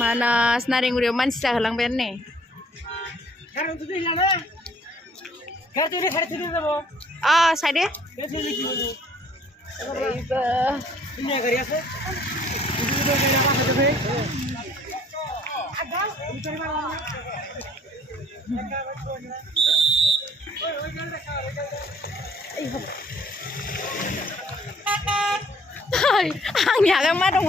Manas Naringguriyaw मानसि जाहोलांबायानो नै साइडे आंनि आगायाव मा दङ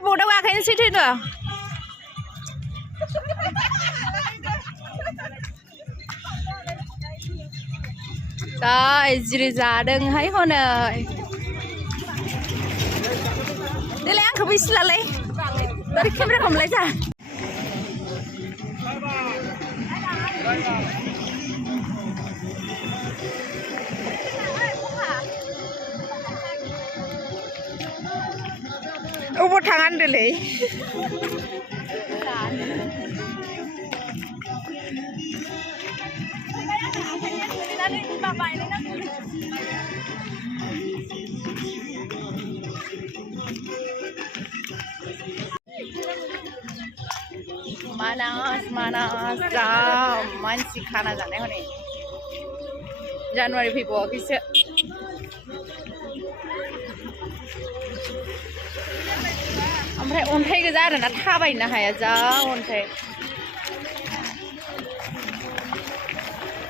bodoh kakaknya situ itu. Rồi, dì già đừng thấy hôn ơi. Đi lấy ăn không biết là lấy. Tôi đi kiếm ra không lấy ra. Ubud tangan dulu. Manas मानसि खाना जानाय हनै जानुवारि फैबावाखैसो ओमफ्राय अन्थाइ गोजा आरोना थाबायनो हाया जा अन्थाइ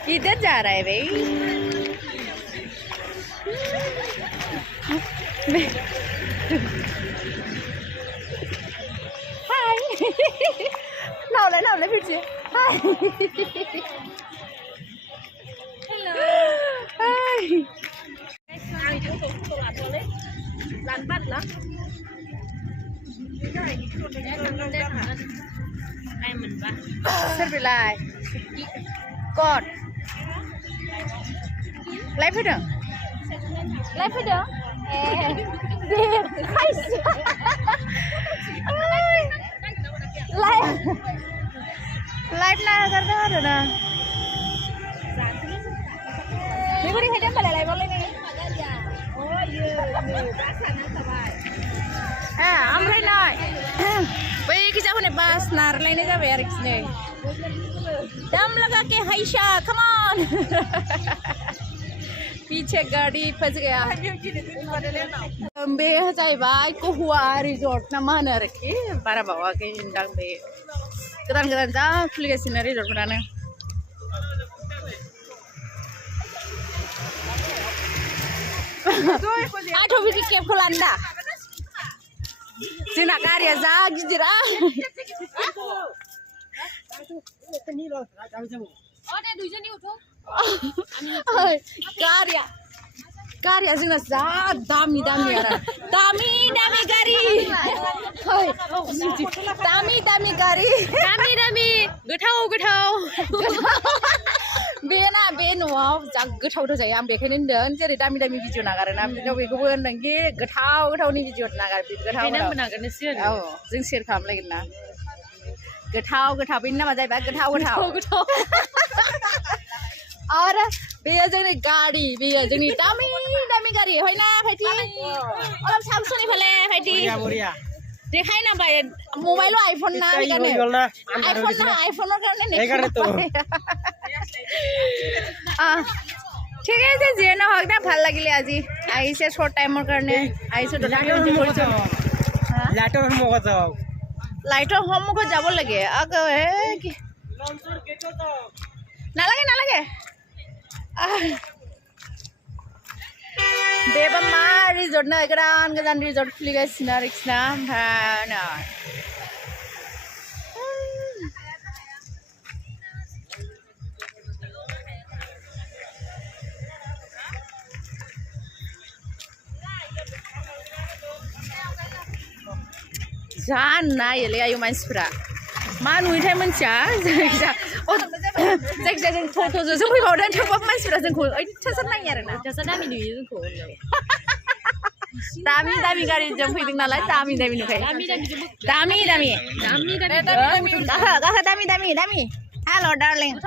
किधर जा रहा है भाई हाय nào lấy việc gì hi hello hi lăn bắt lắm ai mình baဆက်về lại con lấy phải được đi khai live na karena ada na. Ni beri hadiah pada live boleh ni. Oh iya, pasangan sabai. Amrai nai. Wei kita punya bas nar lainnya jadi Eriks ni. Dam लगा के हाइशा, come on. पीछे गाड़ी फंस गया बे जाहैबाय गहुवा resort ना मा होनो आरोखि बारा बावाखै होनदां बे गोदान जा खुलिगासिनो रिजर्टफोरानो आंथ' बिदि केबखौ लानो दा जोंना गारिया जा गिदिर Karya जोंना जा दामि आरो दामि गारि दामि गारि गोथाव बेना बे न'आव जा गोथाव जायो आं बेखायनो होनदों जेरै दामि भिडिअ नागारोना बिदिनो बेखौबो होनदोंखि गोथावनि भिडिअ नागार गोथाव नागारनोसै औ जों शेयार खालामलायगोन ना गोथाव बेनि नामा जाहैबाय गोथाव और बेयो जोंनि गारि बेयो जोंनि दामि गारि हैना फाइथि अलप सामसुनि फेले फाइथि देखाय ना भाई मोबाइल आईफोन ना आईफोन ठीक है যিয়ে নহওক না ভাল লাগিলে আজি আহিছে শর্ট টাইমৰ কাৰণে আহিছে লাইটৰ সন্মুখত যাব লাগে নালাগে बेबा मा रिजर्ट ना गोदान रिजर्ट खुलिगासिनो आरोखि ना ओमफ्राय जा नायोलै आयु मानसिफोरा मा नुयोथाय मिथिया जायखिजाया जों ट'ट'जों फैबावदों थेवबाबो मानसिफोरा जोंखौ ओइथासार नायो आरोना दामि नुयो जोंखौ दामि गारिजों फैदों नालाय दामि नुखायो दामि गाखो दामि Hello, darling.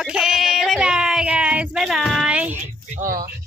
Okay, bye bye, guys. Bye bye.